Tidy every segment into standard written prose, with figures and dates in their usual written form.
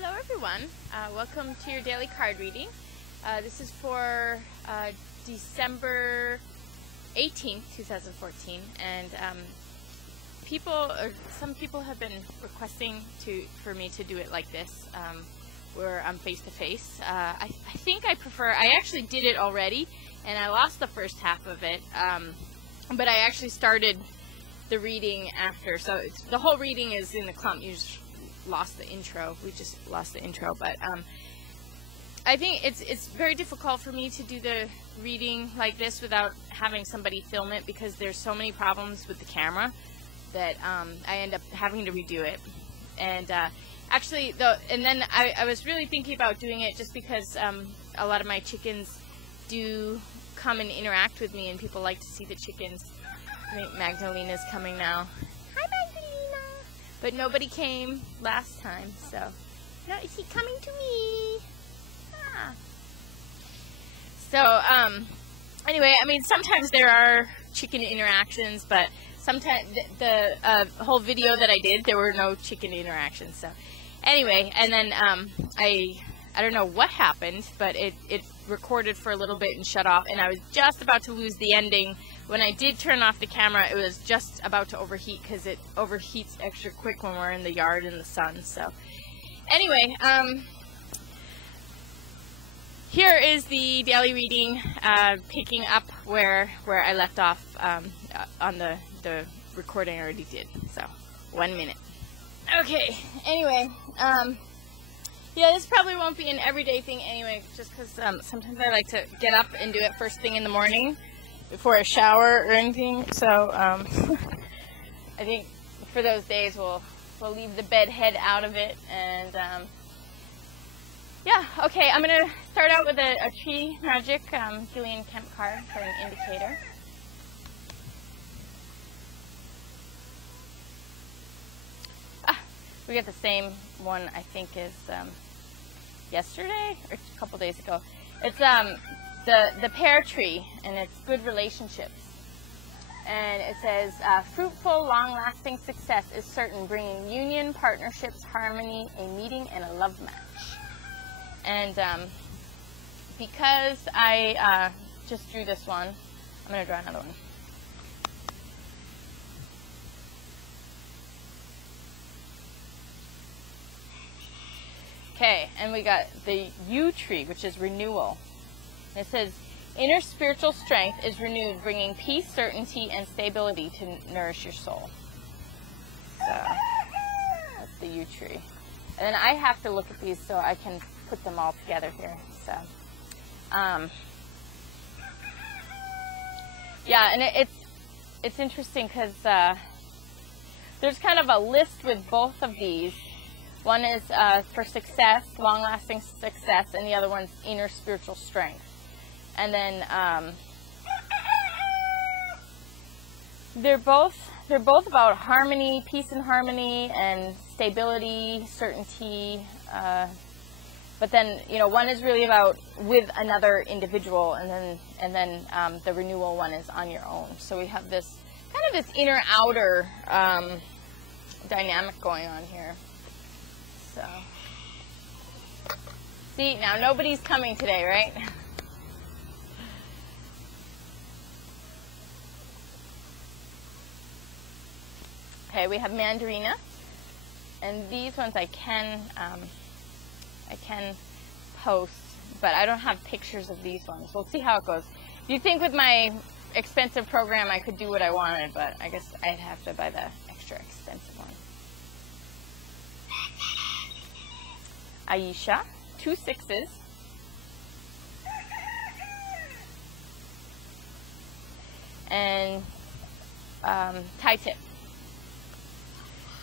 Hello everyone, welcome to your daily card reading. This is for December 18th, 2014, and some people have been requesting for me to do it like this, where I'm face-to-face. I think I prefer, I actually did it already, and I lost the first half of it, but I actually started the reading after, so the whole reading is in the clump. You just lost the intro. We just lost the intro, but I think it's very difficult for me to do the reading like this without having somebody film it, because there's so many problems with the camera that I end up having to redo it. And actually, and then I was really thinking about doing it just because a lot of my chickens do come and interact with me, and people like to see the chickens. I think Magdalena's coming now. Hi, Magdalena! But nobody came last time, so now is he coming to me? Ah. So anyway, I mean, sometimes there are chicken interactions, but sometimes the whole video that I did, there were no chicken interactions. So anyway, and then I don't know what happened, but it recorded for a little bit and shut off, and I was just about to lose the ending. When I did turn off the camera, it was just about to overheat, because it overheats extra quick when we're in the yard in the sun. So anyway, here is the daily reading, picking up where I left off on the recording I already did. So 1 minute. Okay, anyway, yeah, this probably won't be an everyday thing anyway, just because sometimes I like to get up and do it first thing in the morning before I shower or anything. So I think for those days we'll leave the bed head out of it. And yeah, okay, I'm gonna start out with a tree magic Gillian Kemp card for an indicator. We got the same one, I think, as yesterday or a couple days ago. It's the pear tree, and it's good relationships. And it says, fruitful, long-lasting success is certain, bringing union, partnerships, harmony, a meeting, and a love match. And because I just drew this one, I'm going to draw another one. Okay, and we got the yew tree, which is renewal. It says, inner spiritual strength is renewed, bringing peace, certainty, and stability to nourish your soul. So, that's the yew tree. And then I have to look at these so I can put them all together here. So, yeah, and it's interesting because there's kind of a list with both of these. One is for success, long-lasting success, and the other one's inner spiritual strength. And then they're both about harmony, peace and harmony, and stability, certainty. But then, you know, one is really about with another individual, and then the renewal one is on your own. So we have this kind of this inner-outer dynamic going on here. So, see, now nobody's coming today, right? Okay, we have mandarina, and these ones I can post, but I don't have pictures of these ones. We'll see how it goes. You'd think with my expensive program I could do what I wanted, but I guess I'd have to buy the extra expensive one. Aisha, 2 6s. And Tie-Tip,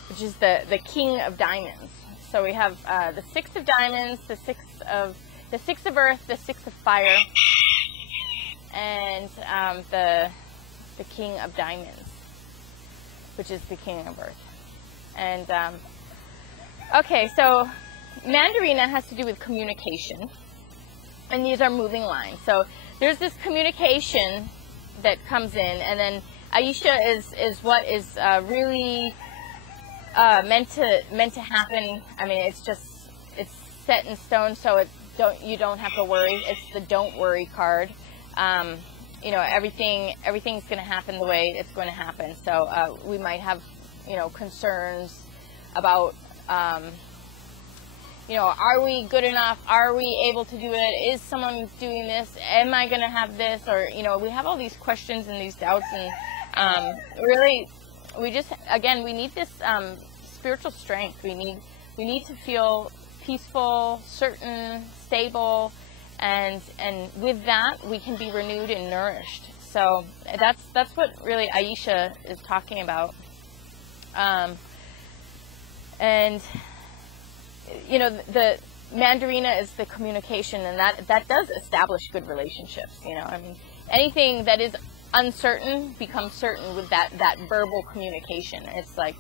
which is the king of diamonds. So we have the 6 of diamonds, the 6 of earth, the 6 of fire, and the king of diamonds, which is the king of earth. And okay, so mandarina has to do with communication, and these are moving lines. So there's this communication that comes in, and then Aisha is what is really meant to happen. I mean, it's set in stone, so you don't have to worry. It's the don't worry card. You know, everything's going to happen the way it's going to happen. So we might have, you know, concerns about, you know, are we good enough? Are we able to do it? Is someone doing this? Am I going to have this? Or, you know, we have all these questions and these doubts, and really, we just, again, we need this spiritual strength. We need to feel peaceful, certain, stable, and with that we can be renewed and nourished. So that's what really Aisha is talking about. And you know, the Mandarina is the communication, and that does establish good relationships. You know, I mean, anything that is uncertain becomes certain with that verbal communication. It's like,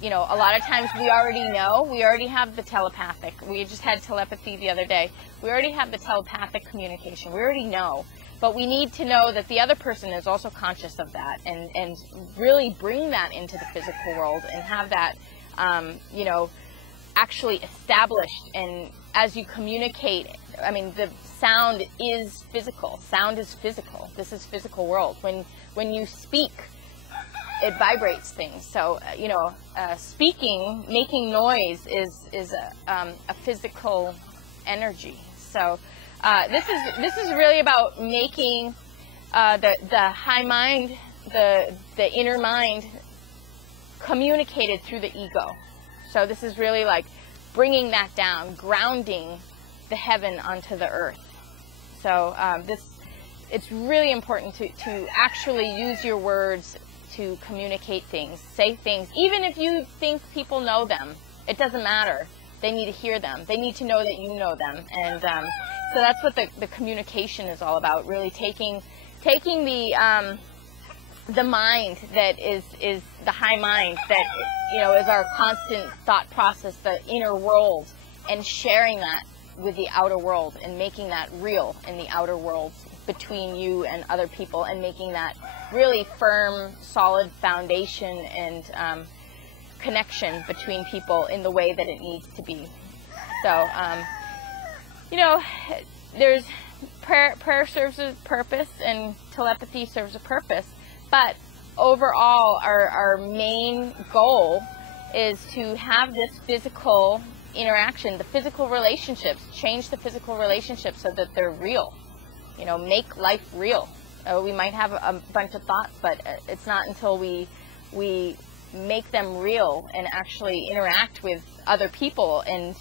you know, a lot of times we already know, we already have the telepathic. We just had telepathy the other day. We already have the telepathic communication. We already know, but we need to know that the other person is also conscious of that, and really bring that into the physical world and have that, you know, actually established. And as you communicate, I mean, the sound is physical. Sound is physical. This is physical world. When you speak, it vibrates things. So, you know, speaking, making noise is a physical energy. So this is really about making the high mind, the inner mind, communicated through the ego. So this is really like bringing that down, grounding the heaven onto the earth. So it's really important to actually use your words to communicate things, say things, even if you think people know them. It doesn't matter. They need to hear them. They need to know that you know them. And so that's what the communication is all about, really taking the mind that is the high mind that, you know, is our constant thought process, the inner world, and sharing that with the outer world and making that real in the outer world between you and other people, and making that really firm, solid foundation and connection between people in the way that it needs to be. So, you know, there's prayer serves a purpose and telepathy serves a purpose, but overall our main goal is to have this physical interaction, the physical relationships, change the physical relationships so that they're real. You know, make life real. We might have a bunch of thoughts, but it's not until we make them real and actually interact with other people and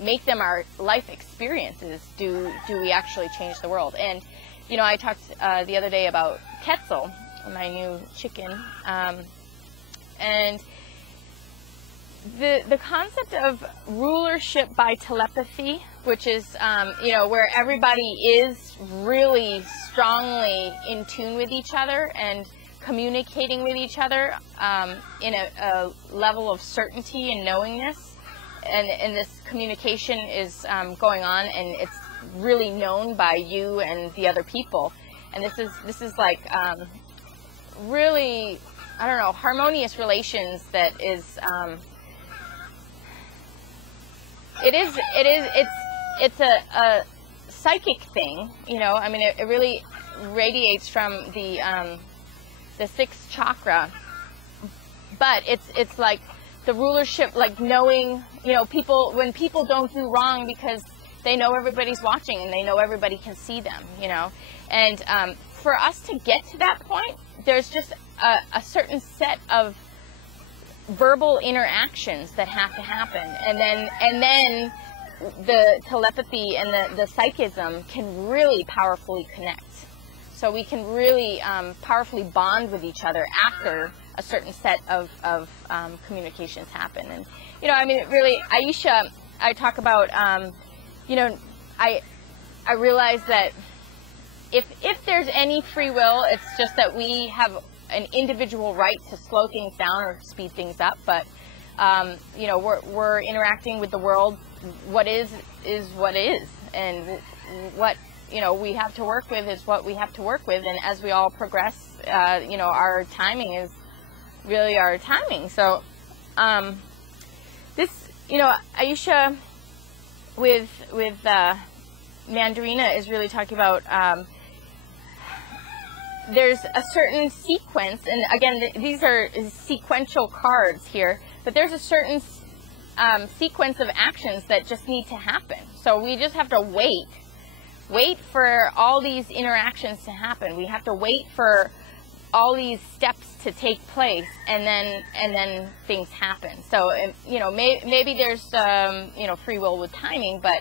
make them our life experiences do we actually change the world. And, you know, I talked the other day about Quetzal, my new chicken, and the concept of rulership by telepathy, which is, you know, where everybody is really strongly in tune with each other and communicating with each other in a level of certainty and knowingness, and this communication is going on, and it's really known by you and the other people. And this is like really, I don't know, harmonious relations that is it's a psychic thing, you know. I mean, it really radiates from the sixth chakra, but it's like the rulership, like knowing, you know, when people don't do wrong because they know everybody's watching and they know everybody can see them, you know. And for us to get to that point, there's just a certain set of verbal interactions that have to happen, and then the telepathy and the psychism can really powerfully connect. So we can really powerfully bond with each other after a certain set of communications happen. And, you know, I mean, really, Aisha, I talk about, you know, I realize that if there's any free will, it's just that we have an individual right to slow things down or speed things up. But, you know, we're interacting with the world. What is what is, and what, you know, we have to work with is what we have to work with. And as we all progress, you know, our timing is really our timing. So this, you know, Aisha with Mandarina is really talking about there's a certain sequence, and again, these are sequential cards here, but there's a certain sequence of actions that just need to happen. So we just have to wait for all these interactions to happen. We have to wait for all these steps to take place, and then things happen. So, you know, maybe there's you know, free will with timing, but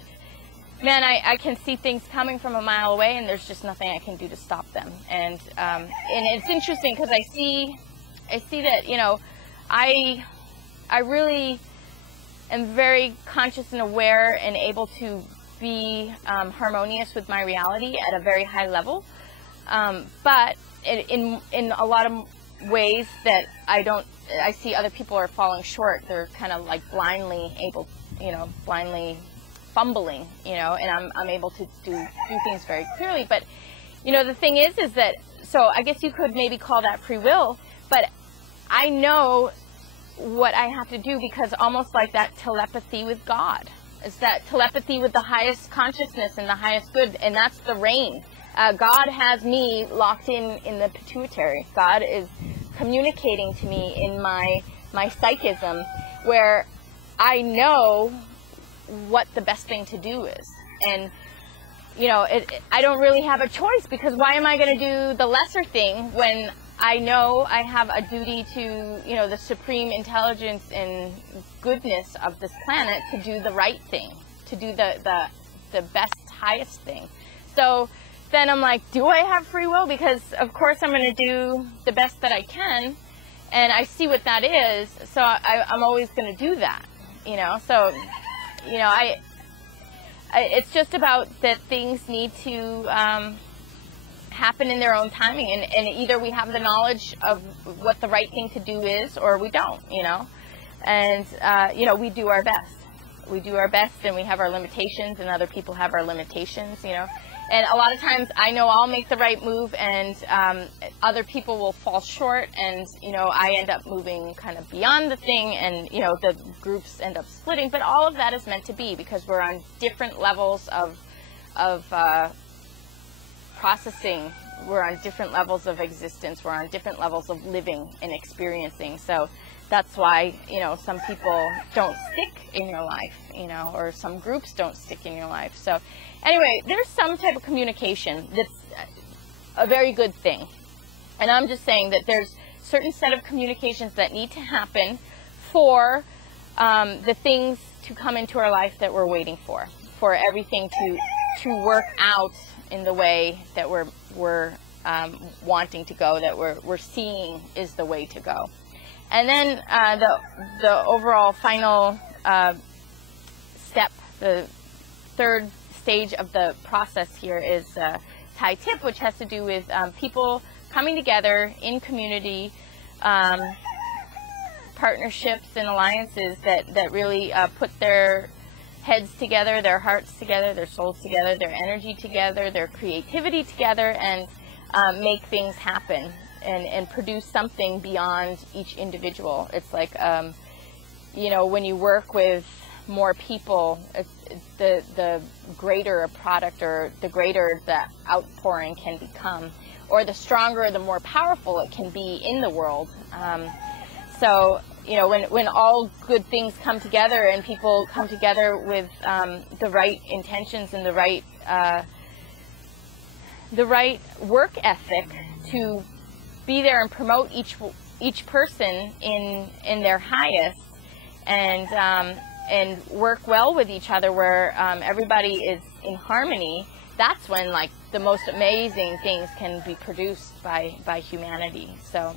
man, I can see things coming from a mile away, and there's just nothing I can do to stop them. And it's interesting because I see that, you know, I really am very conscious and aware and able to be harmonious with my reality at a very high level, but in a lot of ways that I see other people are falling short. They're kind of like blindly fumbling, you know, and I'm able to do things very clearly. But, you know, the thing is that, so I guess you could maybe call that free will, but I know what I have to do, because almost like that telepathy with God. It's that telepathy with the highest consciousness and the highest good, and that's the rain. God has me locked in the pituitary. God is communicating to me in my psychism, where I know what the best thing to do is. And, you know, I don't really have a choice, because why am I going to do the lesser thing when I know I have a duty to, you know, the supreme intelligence and goodness of this planet to do the right thing, to do the best, highest thing. So then I'm like, do I have free will? Because of course I'm going to do the best that I can, and I see what that is, so I'm always going to do that, you know. So, you know, it's just about that things need to happen in their own timing, and either we have the knowledge of what the right thing to do is, or we don't, you know. And you know, we do our best. We do our best, and we have our limitations, and other people have our limitations, you know. And a lot of times I know I'll make the right move, and other people will fall short, and, you know, I end up moving kind of beyond the thing, and, you know, the groups end up splitting. But all of that is meant to be, because we're on different levels of processing. We're on different levels of existence. We're on different levels of living and experiencing. So that's why, you know, some people don't stick in your life, you know, or some groups don't stick in your life. So anyway, there's some type of communication that's a very good thing. And I'm just saying that there's a certain set of communications that need to happen for the things to come into our life that we're waiting for everything to work out in the way that we're wanting to go, that we're seeing is the way to go. And then the overall final step, the third stage of the process here is Tai Tip, which has to do with people coming together in community, partnerships and alliances that really put their heads together, their hearts together, their souls together, their energy together, their creativity together, and make things happen and produce something beyond each individual. It's like, you know, when you work with more people, it's the greater a product, or the greater the outpouring can become, or the stronger, the more powerful it can be in the world. So, you know, when all good things come together, and people come together with the right intentions and the right work ethic to be there and promote each person in their highest, and work well with each other, where everybody is in harmony, that's when, like, the most amazing things can be produced by humanity. So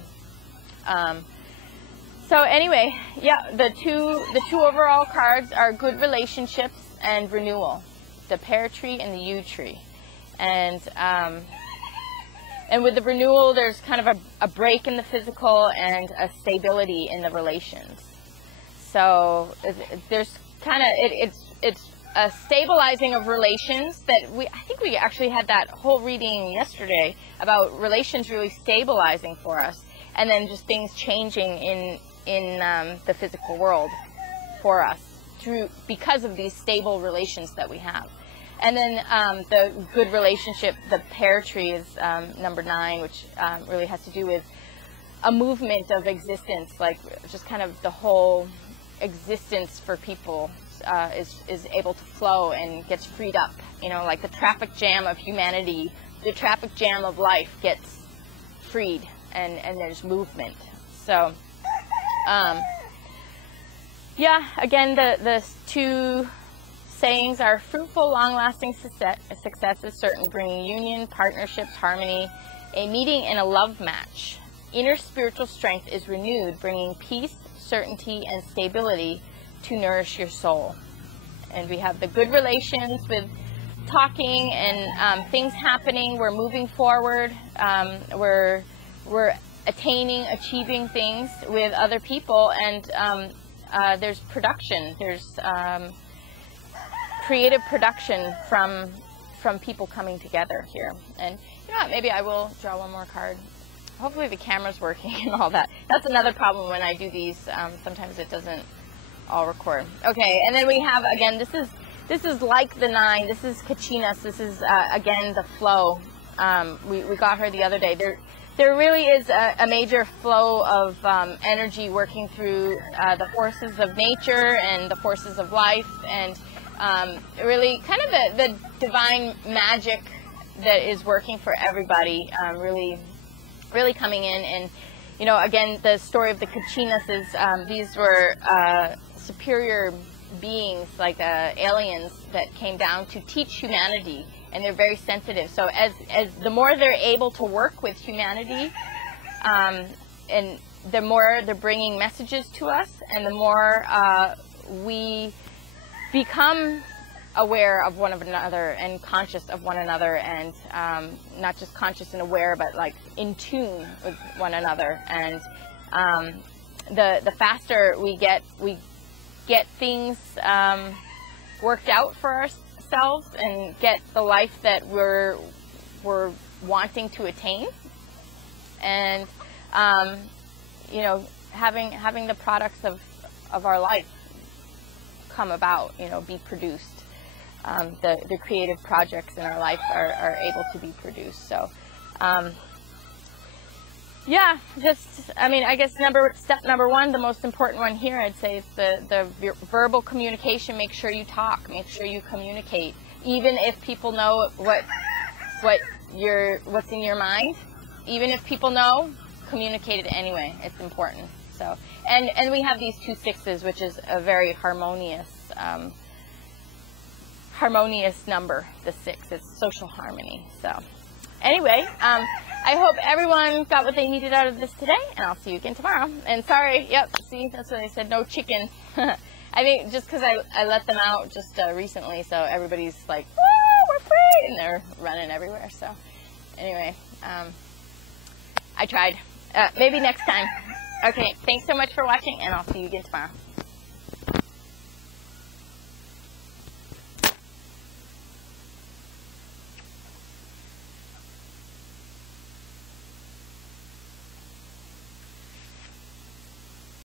so anyway, yeah, the two overall cards are good relationships and renewal, the pear tree and the yew tree. And with the renewal, there's kind of a break in the physical and a stability in the relations. So there's kind of, it's a stabilizing of relations that I think we actually had that whole reading yesterday about relations really stabilizing for us, and then just things changing in the physical world for us. because of these stable relations that we have. And then the good relationship, the pear tree is number 9, which really has to do with a movement of existence, like just kind of the whole existence for people is able to flow and gets freed up. You know, like the traffic jam of humanity, the traffic jam of life gets freed, and there's movement. So, yeah, again, the 2 sayings are: fruitful, long-lasting success is certain, bringing union, partnerships, harmony, a meeting, and a love match. Inner spiritual strength is renewed, bringing peace, certainty, and stability to nourish your soul. And we have the good relations with talking and things happening. We're moving forward. We're attaining, achieving things with other people, and there's production. There's creative production from people coming together here. And you know what, maybe I will draw one more card. Hopefully the camera's working and all that. That's another problem when I do these. Sometimes it doesn't all record. Okay, and then we have, again, this is like the 9. This is Kachinas. This is again the flow. We got her the other day. There really is a major flow of energy working through the forces of nature and the forces of life, and really kind of the divine magic that is working for everybody, really coming in. And you know, again, the story of the Kachinas is these were superior beings, like aliens, that came down to teach humanity, and they're very sensitive. So as the more they're able to work with humanity, and the more they're bringing messages to us, and the more we become aware of one another and conscious of one another, and not just conscious and aware, but like in tune with one another. And the faster we get things worked out for ourselves and get the life that we're wanting to attain, and you know, having the products of our life come about, you know, be produced. The creative projects in our life are able to be produced. So yeah, just, I mean, I guess step number 1, the most important one here, I'd say, is the verbal communication. Make sure you talk, make sure you communicate, even if people know what's in your mind. Even if people know, communicate it anyway. It's important. So, and we have these 2 6s, which is a very harmonious number, the 6. It's social harmony. So anyway, I hope everyone got what they needed out of this today, and I'll see you again tomorrow. And sorry, yep, see, that's what I said, no chicken. I think just because I let them out just recently, so everybody's like, woo, we're free, and they're running everywhere. So anyway, I tried. Maybe next time. Okay, thanks so much for watching, and I'll see you again tomorrow.